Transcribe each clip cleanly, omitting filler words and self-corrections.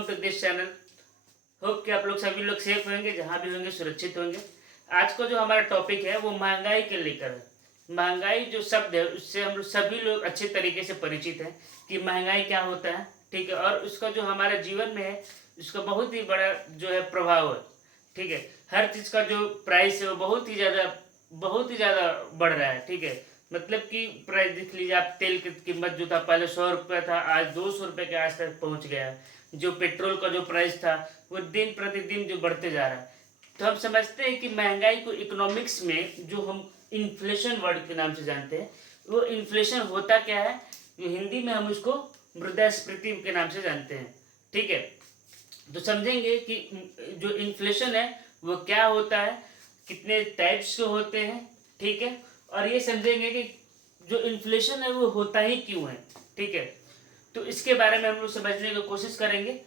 Welcome to this channel. Hope कि आप लोग सभी लोग सेफ होंगे, जहाँ भी होंगे सुरक्षित होंगे। आज का जो हमारा टॉपिक है वो महंगाई के लेकर है। महंगाई जो शब्द है उससे हम लोग सभी लोग अच्छे तरीके से परिचित हैं कि महंगाई क्या होता है, ठीक है। और उसका जो हमारे जीवन में है उसका बहुत ही बड़ा जो है प्रभाव है, ठीक है। हर चीज़ का जो प्राइस है वो बहुत ही ज़्यादा बढ़ रहा है, ठीक है। मतलब कि प्राइस देख लीजिए आप, तेल की कीमत जो था पहले 100 रुपये था, आज 200 रुपये के आस तक पहुँच गया है। जो पेट्रोल का जो प्राइस था वो दिन प्रतिदिन जो बढ़ते जा रहा है। तो हम समझते हैं कि महंगाई को इकोनॉमिक्स में जो हम इन्फ्लेशन वर्ड के नाम से जानते हैं, वो इन्फ्लेशन होता क्या है, हिंदी में हम उसको मुद्रास्फीति के नाम से जानते हैं, ठीक है। तो समझेंगे कि जो इन्फ्लेशन है वो क्या होता है, कितने टाइप्स के होते हैं, ठीक है। और ये समझेंगे कि जो इन्फ्लेशन है वो होता ही क्यों है, ठीक है। तो इसके बारे में हम लोग समझने की कोशिश करेंगे।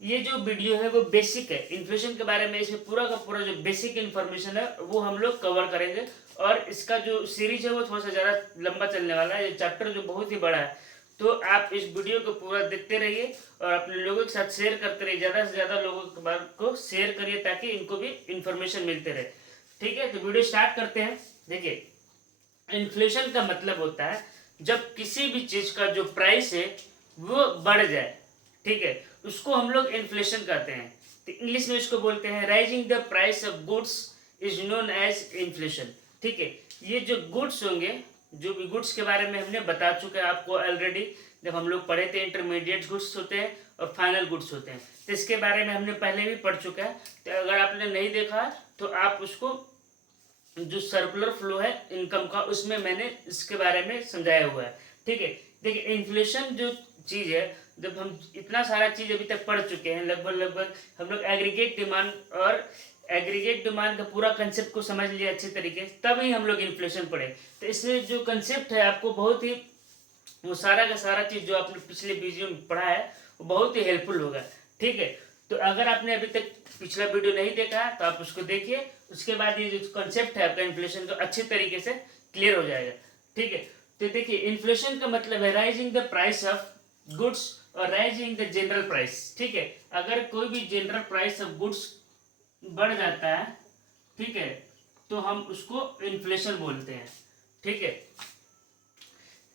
ये जो वीडियो है वो बेसिक है इन्फ्लेशन के बारे में, इसमें पूरा का पूरा जो बेसिक इन्फॉर्मेशन है वो हम लोग कवर करेंगे। और इसका जो सीरीज है वो थोड़ा सा ज़्यादा लंबा चलने वाला है, ये चैप्टर जो बहुत ही बड़ा है। तो आप इस वीडियो को पूरा देखते रहिए और अपने लोगों के साथ शेयर करते रहिए, ज़्यादा से ज़्यादा लोगों के बारे को शेयर करिए ताकि इनको भी इन्फॉर्मेशन मिलते रहे, ठीक है। तो वीडियो स्टार्ट करते हैं। देखिए, इन्फ्लेशन का मतलब होता है जब किसी भी चीज़ का जो प्राइस है वो बढ़ जाए, ठीक है, उसको हम लोग इन्फ्लेशन कहते हैं। तो इंग्लिश में इसको बोलते हैं rising the price of goods is known as inflation, ठीक है। ये जो गुड्स होंगे, जो भी गुड्स के बारे में हमने बता चुके हैं आपको ऑलरेडी, जब हम लोग पढ़े थे इंटरमीडिएट गुड्स होते हैं और फाइनल गुड्स होते हैं, तो इसके बारे में हमने पहले भी पढ़ चुका है। तो अगर आपने नहीं देखा तो आप उसको, जो सर्कुलर फ्लो है इनकम का, उसमें मैंने इसके बारे में समझाया हुआ है, ठीक है। देखिए, इन्फ्लेशन जो चीज़ है, जब हम इतना सारा चीज़ अभी तक पढ़ चुके हैं, लगभग हम लोग एग्रीगेट डिमांड का पूरा कंसेप्ट को समझ लिया अच्छे तरीके से, तब ही हम लोग इन्फ्लेशन पढ़े। तो इसमें जो कंसेप्ट है आपको बहुत ही, वो सारा का सारा चीज़ जो आपने पिछले वीडियो में पढ़ा है वो बहुत ही हेल्पफुल होगा, ठीक है। तो अगर आपने अभी तक पिछला वीडियो नहीं देखा तो आप उसको देखिए, उसके बाद ये जो कॉन्सेप्ट है आपका इन्फ्लेशन का अच्छे तरीके से क्लियर हो जाएगा, ठीक है। तो देखिए, इन्फ्लेशन का मतलब है rising the price of goods और राइजिंग द जनरल प्राइस, ठीक है। अगर कोई भी जनरल प्राइस ऑफ गुड्स बढ़ जाता है, ठीक है, तो हम उसको इन्फ्लेशन बोलते हैं, ठीक है।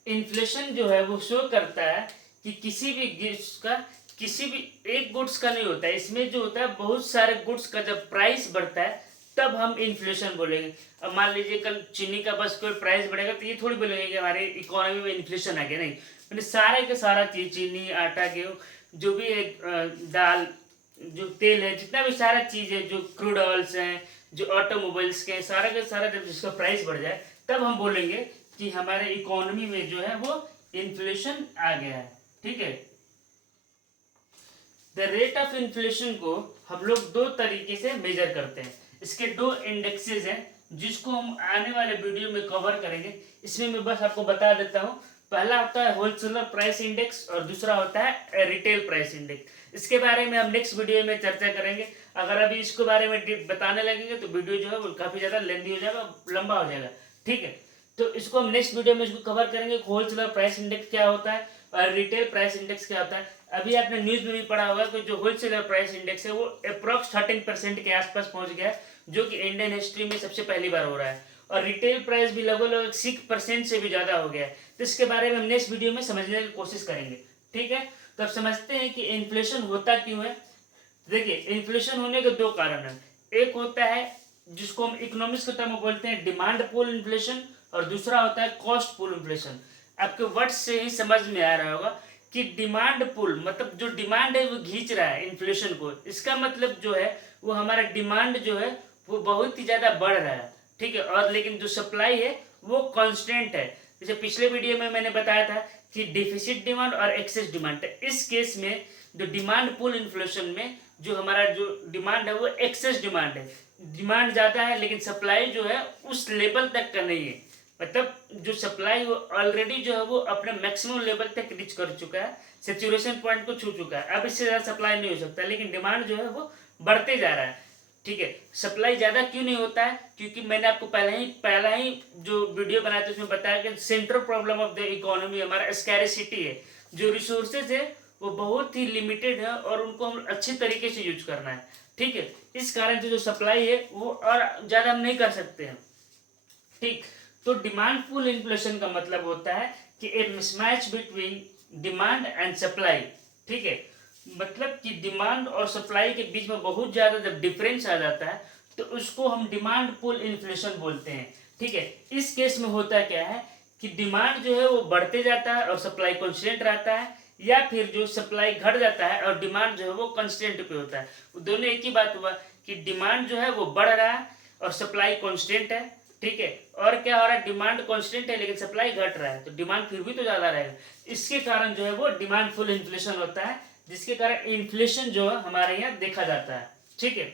इन्फ्लेशन जो है वो शो करता है कि किसी भी गुड्स का, किसी भी एक गुड्स का नहीं होता है, इसमें जो होता है बहुत सारे गुड्स का जब प्राइस बढ़ता है तब हम इन्फ्लेशन बोलेंगे। अब मान लीजिए कल चीनी का बस कोई प्राइस बढ़ेगा तो ये थोड़ी बोलेंगे कि हमारे इकोनॉमी में इन्फ्लेशन आ गया, नहीं। मैंने सारे का सारा चीज़, चीनी, आटा, गेहूँ, जो भी है, दाल, जो तेल है, जितना भी सारा चीज़ है, जो क्रूड ऑयल्स हैं, जो ऑटोमोबाइल्स के, सारा का सारा जब जिसका प्राइस बढ़ जाए तब हम बोलेंगे कि हमारे इकोनॉमी में जो है वो इन्फ्लेशन आ गया है, ठीक है। द रेट ऑफ इन्फ्लेशन को हम लोग दो तरीके से मेजर करते हैं। इसके दो इंडेक्सेस हैं जिसको हम आने वाले वीडियो में कवर करेंगे। इसमें मैं बस आपको बता देता हूँ। पहला होता है होलसेलर प्राइस इंडेक्स और दूसरा होता है रिटेल प्राइस इंडेक्स। इसके बारे में हम नेक्स्ट वीडियो में चर्चा करेंगे। अगर अभी इसके बारे में बताने लगेंगे तो वीडियो जो है वो काफ़ी ज़्यादा लेंदी हो जाएगा, लंबा हो जाएगा, ठीक है। तो इसको हम नेक्स्ट वीडियो में इसको कवर करेंगे, होलसेलर प्राइस इंडेक्स क्या होता है और रिटेल प्राइस इंडेक्स क्या होता है। अभी आपने न्यूज़ में भी पढ़ा होगा कि जो होलसेलर प्राइस इंडेक्स है वो अप्रॉक्स 13% के आसपास पहुंच गया है, जो कि इंडियन हिस्ट्री में सबसे पहली बार हो रहा है। और रिटेल प्राइस भी लगभग 6% से भी ज़्यादा हो गया है। तो इसके बारे में हम नेक्स्ट वीडियो में समझने की कोशिश करेंगे, ठीक है। तो अब समझते हैं कि इन्फ्लेशन होता क्यों है। देखिए, इन्फ्लेशन होने के दो कारण हैं। एक होता है जिसको हम इकोनॉमिक्स के टर्म में बोलते हैं डिमांड पुल इन्फ्लेशन, और दूसरा होता है कॉस्ट पुल इन्फ्लेशन। आपके वर्ड से ही समझ में आ रहा होगा कि डिमांड पुल मतलब जो डिमांड है वो खींच रहा है इन्फ्लेशन को। इसका मतलब जो है वो हमारा डिमांड जो है वो बहुत ही ज़्यादा बढ़ रहा है, ठीक है। और लेकिन जो सप्लाई है वो कांस्टेंट है। जैसे पिछले वीडियो में मैंने बताया था कि डिफिसिट डिमांड और एक्सेस डिमांड। इस केस में जो डिमांड पुल इन्फ्लेशन में जो हमारा जो डिमांड है वो एक्सेस डिमांड है। डिमांड ज़्यादा है लेकिन सप्लाई जो है उस लेवल तक का नहीं है। मतलब जो सप्लाई वो ऑलरेडी जो है वो अपने मैक्सिमम लेवल तक रीच कर चुका है, सेचुरेशन पॉइंट को छू चुका है। अब इससे ज़्यादा सप्लाई नहीं हो सकता, लेकिन डिमांड जो है वो बढ़ते जा रहा है, ठीक है। सप्लाई ज़्यादा क्यों नहीं होता है, क्योंकि मैंने आपको पहला ही जो वीडियो बनाया था उसमें बताया कि central problem of the economy हमारा स्कैरिसिटी है। जो रिसोर्सेज है वो बहुत ही लिमिटेड है और उनको हम अच्छे तरीके से यूज करना है। ठीक है, इस कारण से जो सप्लाई है वो और ज़्यादा हम नहीं कर सकते हैं। ठीक, तो डिमांड पुल इन्फ्लेशन का मतलब होता है कि a mismatch between demand and supply. ठीक है, मतलब कि डिमांड और सप्लाई के बीच में बहुत ज़्यादा जब डिफरेंस आ जाता है तो उसको हम डिमांड पुल इन्फ्लेशन बोलते हैं। ठीक है, इस केस में होता क्या है कि डिमांड जो है वो बढ़ते जाता है और सप्लाई कॉन्स्टेंट रहता है, या फिर जो सप्लाई घट जाता है और डिमांड जो है वो कांस्टेंट पे होता है। दोनों एक ही बात हुआ कि डिमांड जो है वो बढ़ रहा है और सप्लाई कांस्टेंट है। ठीक है, और क्या हो रहा है, डिमांड कांस्टेंट है लेकिन सप्लाई घट रहा है, तो डिमांड फिर भी तो ज़्यादा रहेगा। इसके कारण जो है वो डिमांड फुल इन्फ्लेशन होता है, जिसके कारण इन्फ्लेशन जो है हमारे यहाँ देखा जाता है। ठीक है,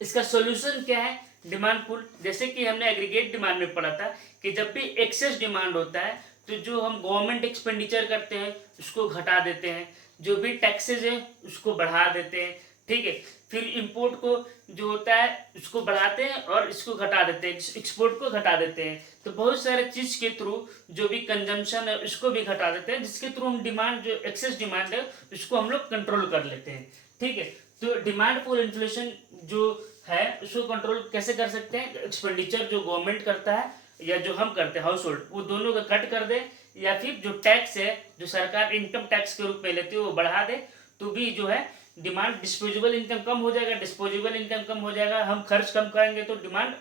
इसका सोल्यूशन क्या है, डिमांड पुल। जैसे कि हमने एग्रीगेट डिमांड में पढ़ा था कि जब भी एक्सेस डिमांड होता है तो जो हम गवर्नमेंट एक्सपेंडिचर करते हैं उसको घटा देते हैं, जो भी टैक्सेज है उसको बढ़ा देते हैं। ठीक है, फिर इंपोर्ट को जो होता है उसको बढ़ाते हैं और इसको घटा देते हैं, एक्सपोर्ट को घटा देते हैं। तो बहुत सारे चीज़ के थ्रू जो भी कंजम्पशन है उसको भी घटा देते हैं, जिसके थ्रू हम डिमांड जो एक्सेस डिमांड है उसको हम लोग कंट्रोल कर लेते हैं। ठीक है, तो डिमांड पुल इन्फ्लेशन जो है उसको कंट्रोल कैसे कर सकते हैं, एक्सपेंडिचर जो गवर्नमेंट करता है या जो हम करते हैं हाउस होल्ड, वो दोनों का कट कर दे, या फिर जो टैक्स है जो सरकार इनकम टैक्स के रूप में लेती है वो बढ़ा दे, तो भी जो है डिमांड डिस्पोजेबल इनकम कम हो जाएगा, डिस्पोजेबल इनकम कम हो जाएगा, हम खर्च कम करेंगे तो डिमांड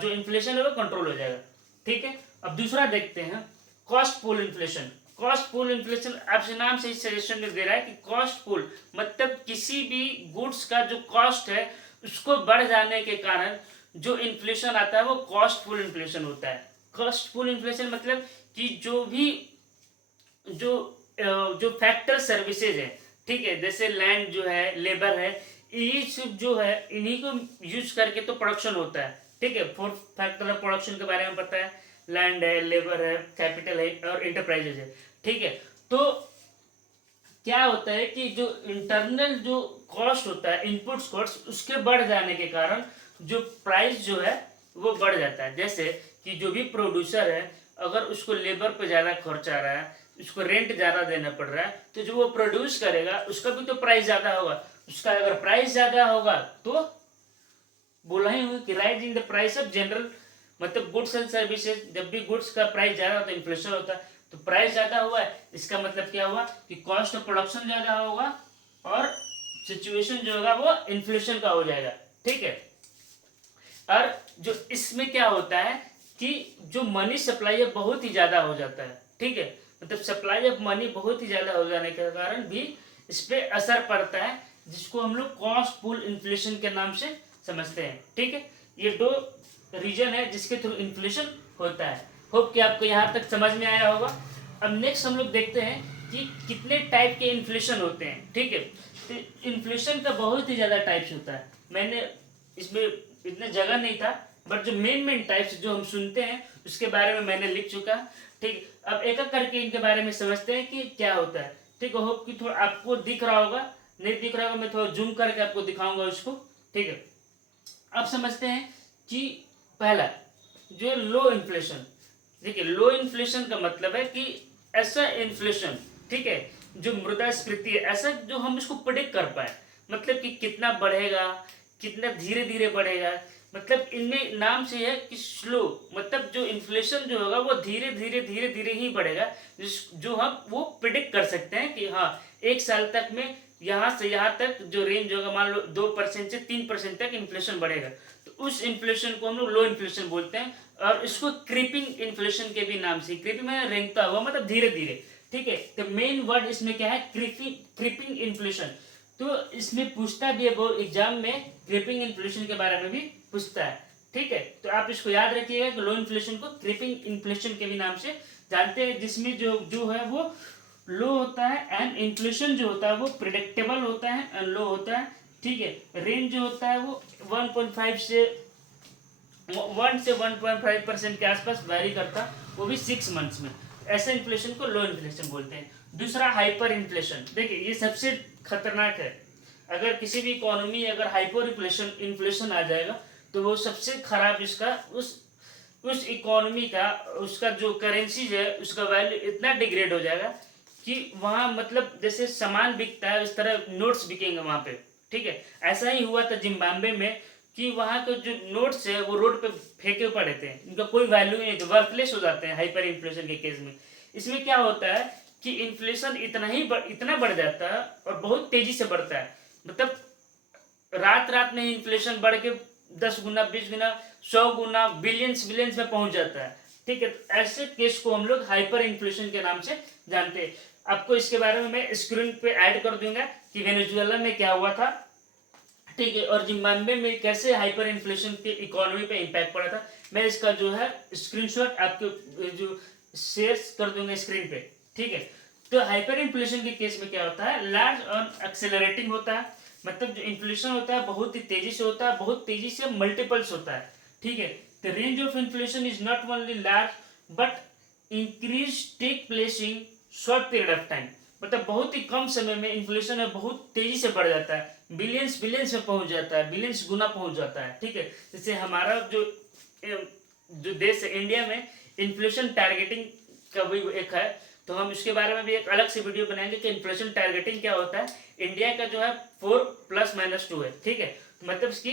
जो इन्फ्लेशन है वो कंट्रोल हो जाएगा। ठीक है, अब दूसरा देखते हैं cost pull inflation. Cost pull inflation आपसे नाम से ही सजेशन दे रहा है कि कॉस्ट पुल मतलब किसी भी गुड्स का जो कॉस्ट है उसको बढ़ जाने के कारण जो इन्फ्लेशन आता है वो कॉस्ट पुल इन्फ्लेशन होता है। कॉस्ट पुल इन्फ्लेशन मतलब कि जो भी जो फैक्टर सर्विसेज है, ठीक है, जैसे लैंड जो है, लेबर है, ये सब जो है इन्हीं को यूज करके तो प्रोडक्शन होता है। ठीक है, फोर्थ फैक्टर ऑफ प्रोडक्शन के बारे में पता है, लैंड है, लेबर है, कैपिटल है और इंटरप्राइजेज है। ठीक है, तो क्या होता है कि जो इंटरनल जो कॉस्ट होता है, इनपुट्स कॉस्ट, उसके बढ़ जाने के कारण जो प्राइस जो है वो बढ़ जाता है। जैसे कि जो भी प्रोड्यूसर है अगर उसको लेबर पे ज़्यादा खर्च आ रहा है, उसको रेंट ज़्यादा देना पड़ रहा है, तो जो वो प्रोड्यूस करेगा उसका भी तो प्राइस ज़्यादा होगा। उसका अगर प्राइस ज़्यादा होगा तो बोला ही हुआ कि rise in the price of general, मतलब गुड्स एंड सर्विसेज। जब भी गुड्स का प्राइस ज़्यादा होता है इन्फ्लेशन होता है, तो प्राइस ज़्यादा हुआ है, इसका मतलब क्या हुआ कि कॉस्ट ऑफ प्रोडक्शन ज़्यादा होगा और सिचुएशन जो होगा वो इन्फ्लेशन का हो जाएगा। ठीक है, और जो इसमें क्या होता है कि जो मनी सप्लाई है बहुत ही ज़्यादा हो जाता है। ठीक है, मतलब सप्लाई ऑफ मनी बहुत ही ज़्यादा हो जाने के कारण भी इस पर असर पड़ता है, जिसको हम लोग कॉस्ट पुल इन्फ्लेशन के नाम से समझते हैं। ठीक है, ये दो रीजन है जिसके थ्रू इन्फ्लेशन होता है। होप कि आपको यहाँ तक समझ में आया होगा। अब नेक्स्ट हम लोग देखते हैं कि कितने टाइप के इन्फ्लेशन होते हैं। ठीक है, तो इन्फ्लेशन का बहुत ही ज़्यादा टाइप्स होता है। मैंने इसमें इतना जगह नहीं था, बट जो मेन टाइप्स जो हम सुनते हैं उसके बारे में मैंने लिख चुका। ठीक, अब एक एक करके इनके बारे में समझते हैं कि क्या होता है। ठीक है, होप कि थोड़ा आपको दिख रहा होगा, नहीं दिख रहा होगा मैं थोड़ा जूम करके आपको दिखाऊंगा उसको। ठीक है, अब समझते हैं कि पहला जो लो इन्फ्लेशन। देखिए, लो इन्फ्लेशन का मतलब है कि ऐसा इन्फ्लेशन, ठीक है, जो मुद्रास्फीति है, ऐसा जो हम इसको प्रेडिक्ट कर पाए, मतलब कि कितना बढ़ेगा, कितना धीरे धीरे बढ़ेगा। मतलब इनमें नाम से है कि स्लो, मतलब जो इन्फ्लेशन जो होगा वो धीरे धीरे धीरे धीरे ही बढ़ेगा, जो हम वो प्रिडिक्ट कर सकते हैं कि हाँ एक साल तक में यहाँ से यहाँ तक जो रेंज होगा, मान लो 2% से 3% तक इन्फ्लेशन बढ़ेगा, तो उस इन्फ्लेशन को हम लोग लो इन्फ्लेशन बोलते हैं। और इसको क्रीपिंग इन्फ्लेशन के भी नाम से, क्रीपिंग में रेंगता हुआ मतलब धीरे धीरे। ठीक है, तो मेन वर्ड इसमें क्या है, क्रीपिंग इन्फ्लेशन। तो इसमें पूछता भी है बहुत एग्जाम में, क्रीपिंग इन्फ्लेशन के बारे में भी पूछता है। ठीक है, तो आप इसको याद रखिएगा कि लो इन्फ्लेशन को क्रीपिंग इन्फ्लेशन के भी नाम से जानते हैं, जिसमें जो जो है वो लो होता है एंड इन्फ्लेशन जो होता है वो प्रिडिक्टेबल होता है एंड लो होता है। ठीक है, रेंज जो होता है वो 1.5 से 1.5% के आसपास वेरी करता है, वो भी 6 मंथ्स में। ऐसे इन्फ्लेशन को लो इन्फ्लेशन बोलते हैं। दूसरा हाइपर इन्फ्लेशन। देखिए, ये सबसे खतरनाक है। अगर किसी भी इकोनॉमी अगर हाइपर इन्फ्लेशन आ जाएगा तो वो सबसे खराब, इसका उस इकोनॉमी का, उसका जो करेंसी है उसका वैल्यू इतना डिग्रेड हो जाएगा कि वहाँ मतलब जैसे सामान बिकता है उस तरह नोट्स बिकेंगे वहाँ पे, ठीक है। ऐसा ही हुआ था जिम्बाब्वे में कि वहाँ के जो नोट्स है वो रोड पे फेंके पड़े थे, उनका कोई वैल्यू नहीं था, वर्थलेस हो जाते हैं हाइपर इन्फ्लेशन के केस में। इसमें क्या होता है कि इन्फ्लेशन इतना बढ़ जाता है और बहुत तेजी से बढ़ता है, मतलब रात रात में इन्फ्लेशन बढ़ के 10 गुना 20 गुना 100 गुना बिलियंस बिलियंस में पहुंच जाता है, ठीक है। ऐसे केस को हम लोग हाइपर इन्फ्लेशन के नाम से जानते हैं। आपको इसके बारे में मैं स्क्रीन पे ऐड कर दूंगा कि वेनेजुएला में क्या हुआ था, ठीक है, और जिम्बाब्वे में कैसे हाइपर इन्फ्लेशन के इकोनॉमी पे इम्पैक्ट पड़ा था। मैं इसका जो है स्क्रीनशॉट आपके जो शेयर कर दूंगा स्क्रीन पे, ठीक है। तो हाइपर इन्फ्लेशन के केस में क्या होता है, लार्ज और एक्सेलरेटिंग होता है, मतलब जो इन्फ्लेशन होता है बहुत ही तेजी से होता है, बहुत तेजी से मल्टीपल्स होता है, ठीक है। The range of inflation is not only large but increase take place in short period of time, मतलब बहुत ही कम समय में इन्फ्लेशन है बहुत तेजी से बढ़ जाता है, बिलियंस बिलियंस में पहुंच जाता है, बिलियंस गुना पहुंच जाता है, ठीक है। जैसे हमारा जो देश है इंडिया में इन्फ्लेशन टारगेटिंग का भी एक है, तो हम इसके बारे में भी एक अलग से वीडियो बनाएंगे कि इन्फ्लेशन टारगेटिंग क्या होता है। इंडिया का जो है 4+-2 है, ठीक है, मतलब इसकी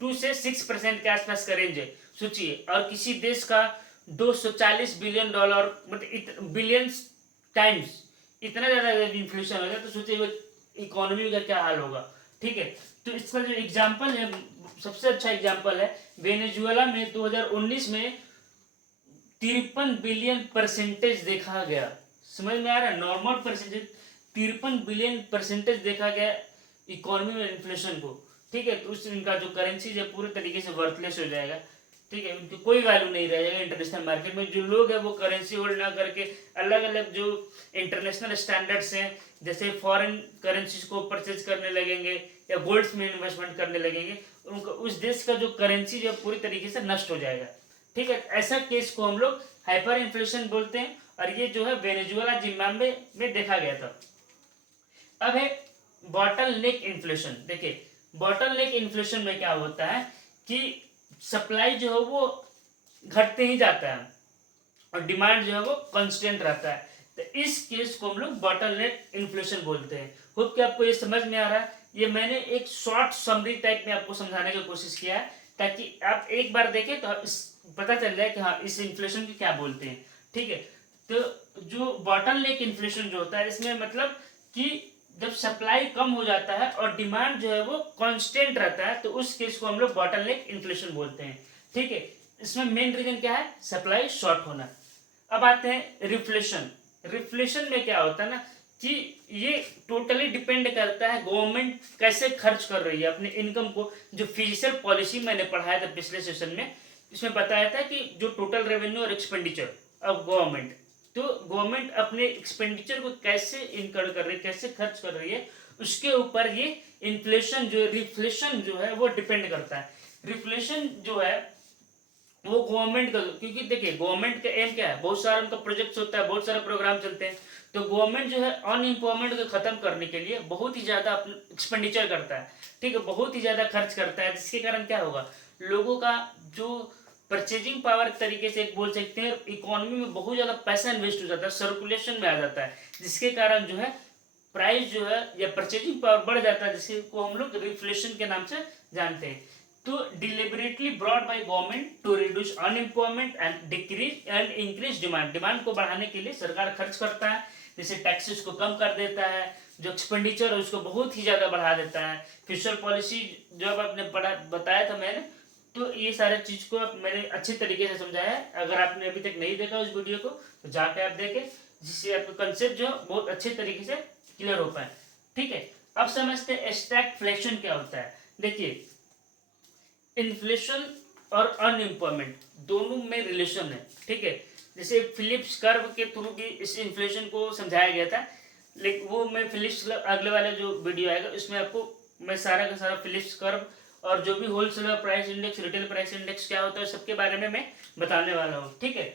2 से 6% के आसपास का रेंज है, सोचिए। और किसी देश का $240 बिलियन, मतलब बिलियंस टाइम्स इतना ज़्यादा इन्फ्लेशन हो जाए तो सोचिए वो इकोनॉमी का क्या हाल होगा, ठीक है। तो इसका जो एग्जाम्पल है, सबसे अच्छा एग्जाम्पल है वेनेजुएला में 2019 में 53 बिलियन परसेंटेज देखा गया, समझ में आ रहा है, नॉर्मल परसेंटेज 53 बिलियन परसेंटेज देखा गया इकोनॉमी में इन्फ्लेशन को, ठीक है। तो उस इनका जो करेंसी है पूरी तरीके से वर्थलेस हो जाएगा, ठीक है, उनकी कोई वैल्यू नहीं रहेगा इंटरनेशनल मार्केट में। जो लोग हैं वो करेंसी होल्ड ना करके अलग अलग जो इंटरनेशनल स्टैंडर्ड्स हैं जैसे फॉरेन करेंसीज को परचेज करने लगेंगे या गोल्ड्स में इन्वेस्टमेंट करने लगेंगे, उनका उस देश का जो करेंसी जो पूरी तरीके से नष्ट हो जाएगा, ठीक है। ऐसा केस को हम लोग हाइपर इन्फ्लेशन बोलते हैं और ये जो है वेनेजुएला जिम्बाब्वे में देखा गया था। अब है बॉटल नेक इन्फ्लेशन। देखिए बॉटल नेक इन्फ्लेशन में क्या होता है कि सप्लाई जो है वो घटते ही जाता है और डिमांड जो है वो कांस्टेंट रहता है, तो इस केस को हम लोग बॉटल नेक इन्फ्लेशन बोलते हैं। होप कि आपको ये समझ में आ रहा है। ये मैंने एक शॉर्ट समरी टाइप में आपको समझाने की कोशिश किया है ताकि आप एक बार देखें तो इस पता चल जाए कि हाँ इस इन्फ्लेशन को क्या बोलते हैं, ठीक है। तो जो बॉटल नेक इन्फ्लेशन जो होता है इसमें मतलब कि जब सप्लाई कम हो जाता है और डिमांड जो है वो कांस्टेंट रहता है तो उस केस को हम लोग बॉटल नेक इन्फ्लेशन बोलते हैं, ठीक है। इसमें मेन रीजन क्या है, सप्लाई शॉर्ट होना। अब आते हैं रिफ्लेशन। रिफ्लेशन में क्या होता है ना कि ये टोटली डिपेंड करता है गवर्नमेंट कैसे खर्च कर रही है अपने इनकम को। जो फिजिकल पॉलिसी मैंने पढ़ाया था पिछले सेशन में, इसमें बताया था कि जो टोटल रेवेन्यू और एक्सपेंडिचर ऑफ गवर्नमेंट, तो गवर्नमेंट अपने एक्सपेंडिचर को कैसे इनकर कर रही है, कैसे खर्च कर रही है, उसके ऊपर ये इन्फ्लेशन जो रिफ्लेशन जो है वो डिपेंड करता है। रिफ्लेशन जो है वो गवर्नमेंट का, क्योंकि देखिए गवर्नमेंट का एम क्या है, बहुत सारा उनका प्रोजेक्ट्स होता है, बहुत सारे प्रोग्राम चलते हैं, तो गवर्नमेंट जो है अनएम्प्लॉयमेंट को खत्म करने के लिए बहुत ही ज्यादा एक्सपेंडिचर करता है, ठीक है, बहुत ही ज्यादा खर्च करता है, जिसके कारण क्या होगा, लोगों का जो परचेजिंग पावर तरीके से एक बोल सकते हैं, इकोनॉमी में बहुत ज्यादा पैसा इन्वेस्ट हो जाता है, सर्कुलेशन में आ जाता है, जिसके कारण जो है प्राइस जो है या परचेजिंग पावर बढ़ जाता है, जिसको हम लोग रिफ्लेशन के नाम से जानते हैं। तो deliberately brought by government to reduce unemployment and decrease and increase demand. Demand को बढ़ाने के लिए सरकार खर्च करता है, जैसे टैक्सेस को कम कर देता है, जो एक्सपेंडिचर है उसको बहुत ही ज़्यादा बढ़ा देता है। फिशर पॉलिसी जो अब आपने पढ़ा बताया था मैंने, तो ये सारे चीज़ को मैंने अच्छे तरीके से समझाया है। अगर आपने अभी तक नहीं देखा उस वीडियो को तो जाके आप देखें, जिससे आपका कंसेप्ट जो बहुत अच्छे तरीके से क्लियर हो पाए, ठीक है। अब समझते हैं स्टैगफ्लेशन क्या होता है। देखिए इन्फ्लेशन और अनएम्प्लॉयमेंट दोनों में रिलेशन है, ठीक है। जैसे फिलिप्स कर्व के थ्रू भी इस इन्फ्लेशन को समझाया गया था, लेकिन वो मैं फिलिप्स अगले वाले जो वीडियो आएगा उसमें आपको मैं सारा का सारा फिलिप्स कर्व और जो भी wholesaler price index, retail price index क्या होता है सबके बारे में मैं बताने वाला हूँ, ठीक है।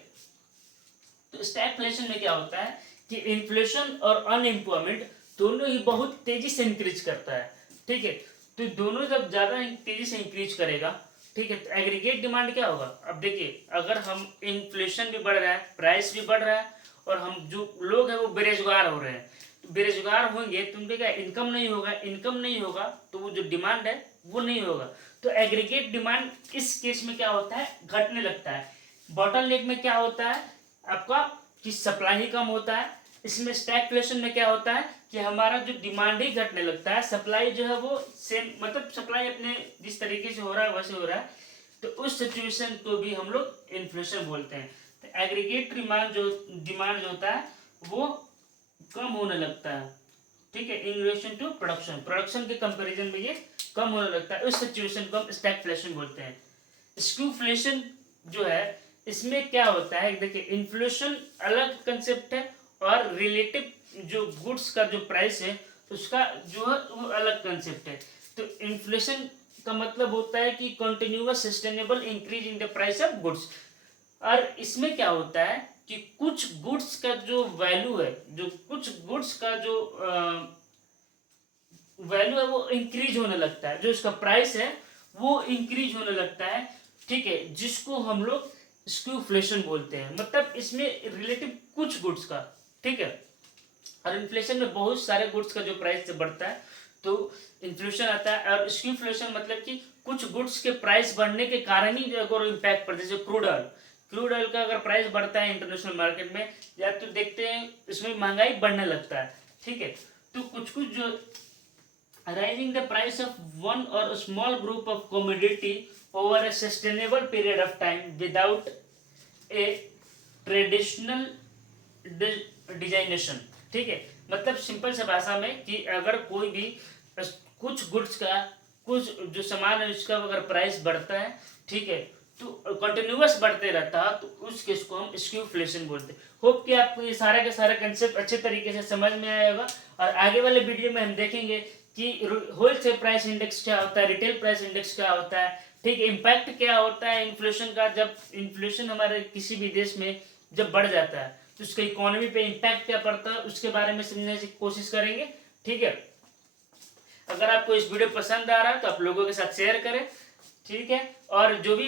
तो स्टैगफ्लेशन में क्या होता है कि इन्फ्लेशन और अनएम्प्लॉयमेंट दोनों ही बहुत तेजी से इंक्रीज करता है, ठीक है। तो दोनों जब ज्यादा तेजी से इंक्रीज करेगा, ठीक है, तो एग्रीगेट डिमांड क्या होगा। अब देखिए अगर हम इन्फ्लेशन भी बढ़ रहा है, प्राइस भी बढ़ रहा है और हम जो लोग हैं वो बेरोजगार हो रहे हैं। तो बेरोजगार होंगे तो उनके क्या इनकम नहीं होगा, इनकम नहीं होगा तो वो जो डिमांड है वो नहीं होगा। तो एग्रीगेट डिमांड इस केस में क्या होता है, घटने लगता है। बॉटलनेक में क्या होता है आपका कि सप्लाई ही कम होता है। इसमें स्टैगफ्लेशन में क्या होता है कि हमारा जो डिमांड ही घटने लगता है, सप्लाई जो है वो सेम, मतलब सप्लाई अपने जिस तरीके से हो रहा है वैसे हो रहा है। तो उस सिचुएशन को भी हम लोग इन्फ्लेशन बोलते हैं। तो एग्रीगेट डिमांड जो होता है वो कम होने लगता है, ठीक है, in relation to production, production के कंपैरिजन में ये कम होने लगता है। उस सिचुएशन को हम स्टैगफ्लेशन बोलते हैं। स्क्यूफ्लेशन जो है इसमें क्या होता है, देखिए इन्फ्लेशन अलग कंसेप्ट है और रिलेटिव जो गुड्स का जो प्राइस है उसका जो है वो अलग कंसेप्ट है। तो इन्फ्लेशन का मतलब होता है कि continuous sustainable increase in the price of goods. और इसमें क्या होता है कि कुछ गुड्स का जो वैल्यू है, जो कुछ गुड्स का जो वैल्यू है वो इंक्रीज होने लगता है, जो इसका प्राइस है वो इंक्रीज होने लगता है, ठीक है, जिसको हम लोग स्क्यूफ्लेशन बोलते हैं। मतलब इसमें रिलेटिव कुछ गुड्स का, ठीक है। और इन्फ्लेशन में बहुत सारे गुड्स का जो प्राइस बढ़ता है तो इन्फ्लेशन आता है। और स्क्यूफ्लेशन मतलब कि कुछ गुड्स के प्राइस बढ़ने के कारण ही अगर इम्पैक्ट पड़ता है, जैसे क्रूड ऑयल का अगर प्राइस बढ़ता है इंटरनेशनल मार्केट में, या तो देखते हैं इसमें महंगाई बढ़ने लगता है, ठीक है। तो कुछ कुछ जो rising the price of one और small group of commodity over a sustainable period of time without a traditional designation, ठीक है। मतलब सिंपल सा भाषा में कि अगर कोई भी कुछ गुड्स का, कुछ जो सामान है उसका अगर प्राइस बढ़ता है, ठीक है, तो कंटिन्यूअस बढ़ते रहता है तो उस केस को हम स्क्यूफ्लेशन बोलते हैं। होप कि आपको ये सारा का सारा कंसेप्ट अच्छे तरीके से समझ में आया होगा। और आगे वाले वीडियो में हम देखेंगे कि होलसेल प्राइस इंडेक्स क्या होता है, रिटेल प्राइस इंडेक्स क्या होता है, ठीक है, इम्पैक्ट क्या होता है इन्फ्लेशन का। जब इन्फ्लेशन हमारे किसी भी देश में जब बढ़ जाता है तो उसके इकोनॉमी पे इम्पैक्ट क्या पड़ता है उसके बारे में समझने की कोशिश करेंगे, ठीक है। अगर आपको इस वीडियो पसंद आ रहा है तो आप लोगों के साथ शेयर करें, ठीक है। और जो भी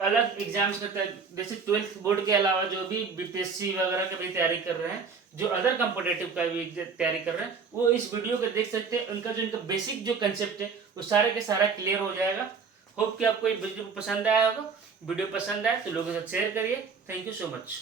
अलग एग्जाम्स करते हैं, जैसे 12th बोर्ड के अलावा जो भी बीपीएससी वगैरह का भी तैयारी कर रहे हैं, जो अदर कॉम्पिटेटिव का भी तैयारी कर रहे हैं, वो इस वीडियो को देख सकते हैं। उनका जो इनका बेसिक जो कंसेप्ट है वो सारे के सारा क्लियर हो जाएगा। होप कि आपको ये वीडियो पसंद आया होगा। वीडियो पसंद आए तो लोगों के साथ शेयर करिए। Thank you so much.